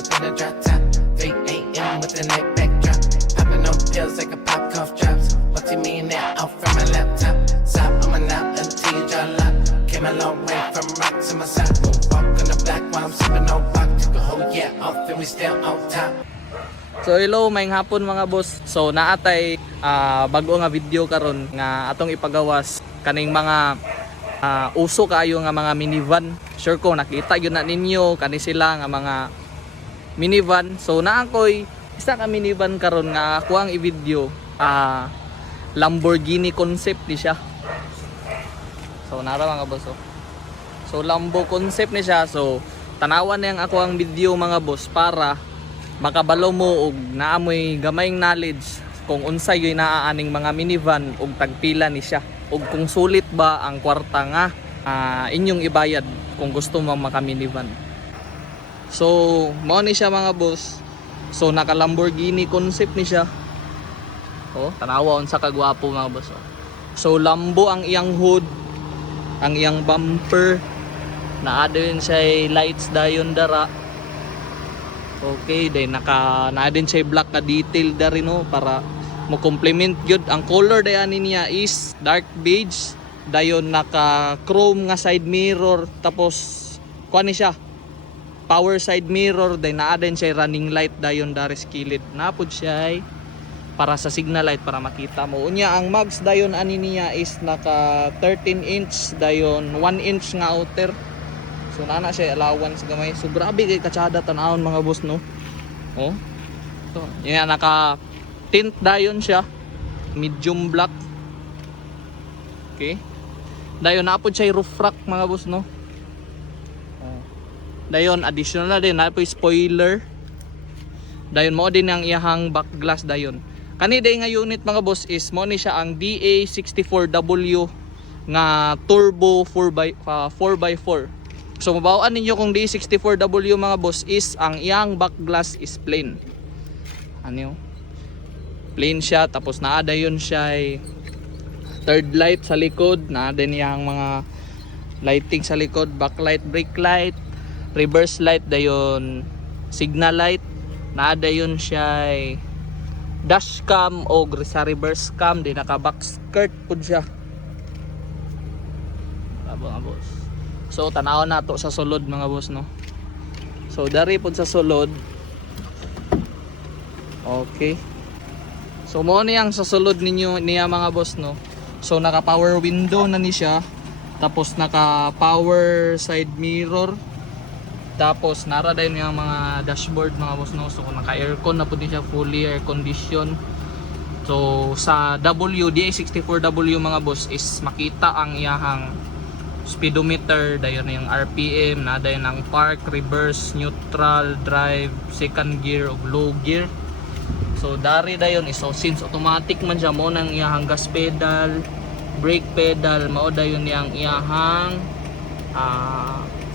up in the drop top. 3 a.m. with the night backdrop. Popping on pills like a pop cough drops. Multi-millionaire out from my laptop. Stop, I'm a nap until you draw lock. Came a long way from rock to my side. Walk on the block while I'm sipping on pop. Took a whole year off and we still on top. So hello, maayong hapon mga boss. So naatay bago nga video karon nga atong ipagawas kaning mga uso kaayo nga mga minivan. Sure ko nakita gyud na ninyo kani sila nga mga minivan. So naakoy isa ka minivan karon nga ako ang i-video. Lamborghini concept ni siya. So nara mga boss. So Lambo concept ni siya. So tanawan na ako ang video mga boss para makabalo mo og naamoy gamayng knowledge kung unsay yoy naaaning mga minivan og tagpila ni siya og kung sulit ba ang kwarta nga inyong ibayad kung gusto mo maka minivan. So mao ni siya mga boss. So naka Lamborghini concept ni siya. Oh, tanawa unsa ka gwapo mga boss. So Lambo ang iyang hood, ang iyang bumper, naa din siya lights dayon dara. Okay, then naa din siya black na detail dari no para mo complement gyud. Ang color dayon niya is dark beige, dayon naka chrome nga side mirror, tapos kuan ni siya power side mirror, then naa din siya running light dayon dari skillet. Napod siya para sa signal light para makita mo. Unya ang mags dayon ani niya is naka 13 inch dayon 1 inch nga outer. So nana siya allowance gamay. So grabe kay katsada tan-awon mga boss no. Oh. So yan naka tint dayon siya. Medium black. Okay. Dayon naapod siya roof rack mga boss no. Oh. Dayon additional na din naapod spoiler. Dayon mo din ang iyahang back glass dayon. Kani day nga unit mga boss is mo ni siya ang DA64W nga turbo 4x4. So mabawaan ninyo kung D64W mga boss is ang iyang back glass is plain. Ano? Plain siya, tapos naada yun siya third light sa likod, naada niyang mga lighting sa likod, backlight, brake light, reverse light dayon, signal light, naada yun siya dash cam o sa reverse cam, di naka back skirt pud siya. Mga boss. So tanaw na to sa sulod mga boss no. So dari pud sa sulod. Okay. So mo ni ang sa sulod ninyo niya mga boss no. So naka power window na ni siya. Tapos naka power side mirror. Tapos nara din yung mga dashboard mga boss no. So naka aircon na pud siya, fully air condition. So sa DA64W mga boss is makita ang iyahang speedometer, dayon yung RPM, na dayon ang park, reverse, neutral, drive, second gear o low gear. So dari dayon so since automatic man siya mo nang iyahang gas pedal, brake pedal, mao dayon yang iyahang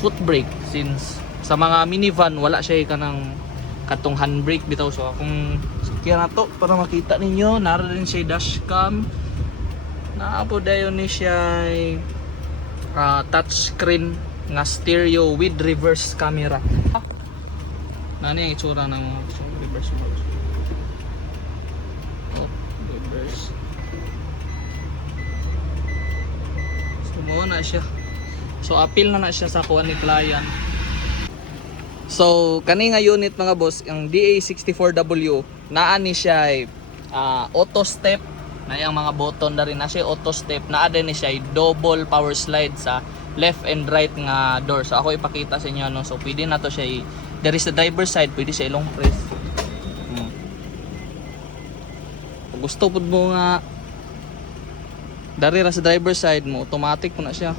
foot brake, since sa mga minivan wala siya kanang katong handbrake bitaw. So kung sakya na to para makita ninyo, naroon din siya dashcam, naapo dayon ni siya touchscreen nga stereo with reverse camera. Nani ang itsura ng reverse mode? Oh, reverse. So mo na siya. So appeal na siya sa kuha ni client. So kani nga unit mga boss, ang DA64W, naa ni siya auto step. Na yung mga button na rin na siya auto step, na ada ni siya double power slide sa left and right nga door. So ako ipakita sa inyo no. So pwede na to siya there is the driver side, pwede siya ilong press. Kung gusto pud mo nga dari ra sa driver side mo, automatic po na siya.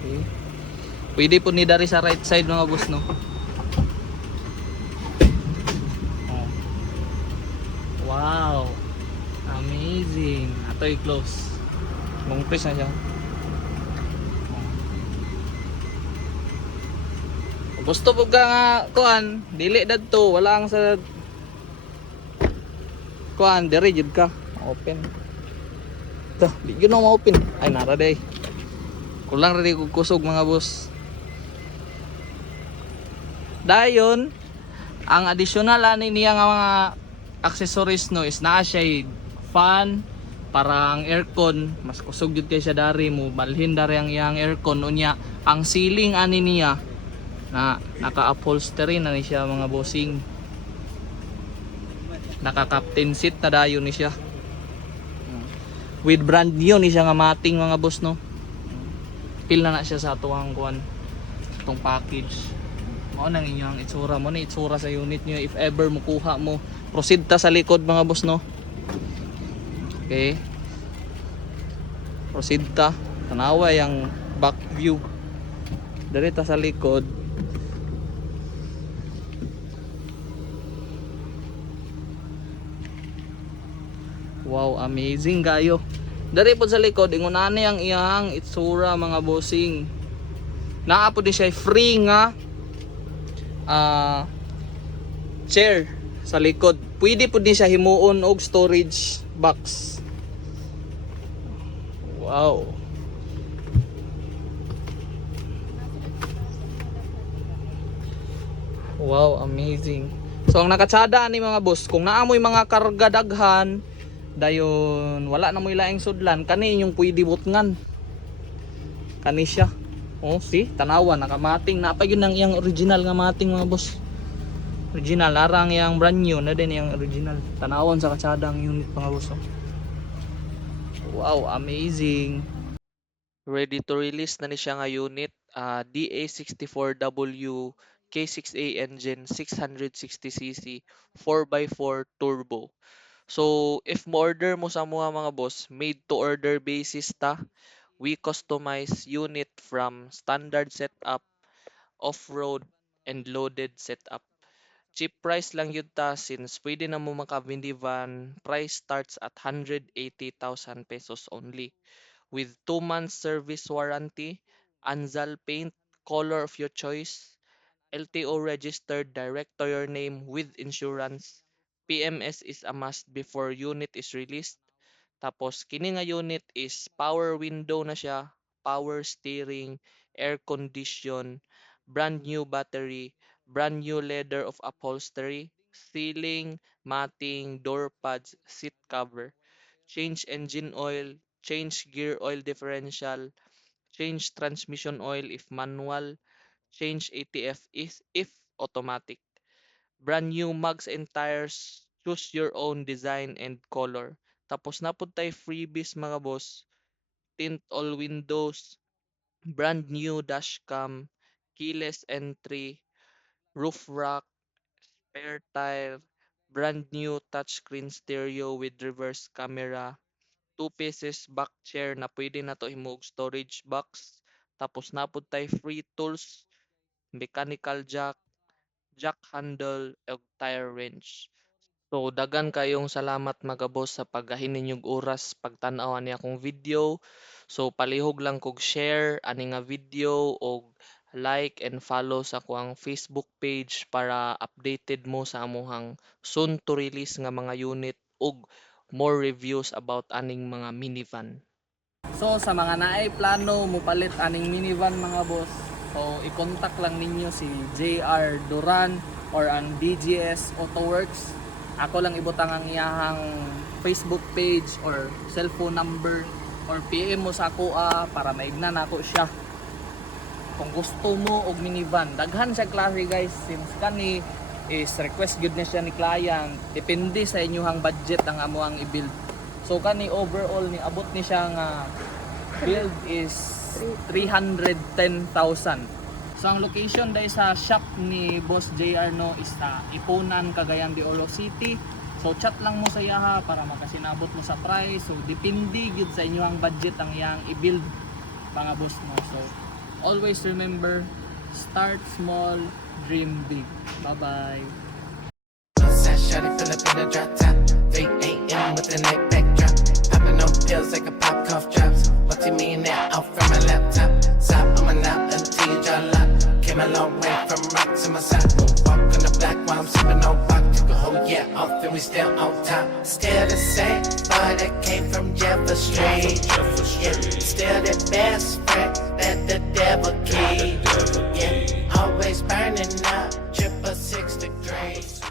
Okay. Pwede po ni dari sa right side mga boss no. Wow, amazing. Ato i-close. Long press na siya. Kung gusto po ka nga kuan, dili dadto, wala ang sa kuan, diri jud ka. Open. Ito, di yun na ma-open. Ay, nara day. Kulang rin kusog mga boss. Dayon, ang additional ani niya nga mga accessories no is naa siya fan para ang aircon mas kusog jud kay siya dari mo balhin dari ang iyang aircon unya ang ceiling ani niya na naka-upholstery na ni siya mga bossing. Naka-captain seat na dayon ni siya. With brand new ni siya nga mating mga boss no. Pil na siya sa tuwang kuan itong package. Mao nang inyong itsura mo ni itsura sa unit niyo if ever mo kuha mo. Proceed ta sa likod mga boss no. Okay. Proceed ta. Tanawa yung back view. Dari ta sa likod. Wow, amazing gayo. Dari po sa likod, ingunan ang iyang itsura mga bossing. Naa po di siya free nga chair sa likod. Pwede po din siya himuon og storage box. Wow. Wow, amazing. So ang nakatsada ni mga boss, kung naamoy mga karga daghan, dayon wala na mo ilaing sudlan, kani inyong pwede butngan. Kani siya. Oh, see, tanawa nakamating na pa yun ang iyang original nga mating mga boss. Original larang yang brand new na din yang original. Tanawon sa katsada ang unit mga boss. Oh. Wow, amazing. Ready to release na ni siya nga unit, DA64W K6A engine 660cc 4x4 turbo. So if mo order mo sa mga boss, made to order basis ta. We customize unit from standard setup, off-road, and loaded setup. Cheap price lang yun ta since pwede na mo maka minivan. Price starts at 180,000 pesos only. With 2 months service warranty, Anzal paint, color of your choice, LTO registered direct to your name with insurance. PMS is a must before unit is released. Tapos kini nga unit is power window na siya, power steering, air condition, brand new battery, brand new leather of upholstery, ceiling, matting, door pads, seat cover, change engine oil, change gear oil differential, change transmission oil if manual, change ATF if automatic. Brand new mugs and tires, choose your own design and color. Tapos na pud tay freebies mga boss, tint all windows, brand new dashcam, keyless entry, roof rack, spare tire, brand new touchscreen stereo with reverse camera, 2 pieces back chair na pwede na to himog storage box. Tapos na pud tay free tools, mechanical jack, jack handle, ug tire wrench. So dagan kayong salamat mga boss sa paggahin ninyong oras pagtan-aw ani akong video. So palihog lang kog share ani nga video og like and follow sa akong Facebook page para updated mo sa amuhang soon to release nga mga unit og more reviews about aning mga minivan. So sa mga naay plano mo palit aning minivan mga boss, so i-contact lang ninyo si JR Duran or ang DGS Autoworks. Ako lang ibutang ang iyahang Facebook page or cellphone number or PM mo sa ako para maignan ako siya. Kung gusto mo og minivan, daghan siya klase guys since kani is request good na siya ni client. Depende sa inyong budget ang amo ang i-build. So kani overall ni abot ni siya nga build is 310,000. So ang location dahil sa shop ni Boss JR no is sa Ipunan, Cagayan de Oro City. So chat lang mo sa iya para makasinabot mo sa price. So depende gyud sa inyo ang budget ang iyang i-build mga boss mo. So always remember, start small, dream big. Bye-bye. Shawty fill up in a drop top, 3 a.m. with the neck back drop. Popping on pills like a pop cough drops. Multi-millionaire out from my laptop. Stop, I'm out until you draw lock. Came a long way from rock to my side. Walk on the block while I'm sipping on pop. Took a whole year off and we still on top. Still the same boy that came from Jefferson Street. Yeah, still the best friend that the devil keep. Yeah, always burning up. race.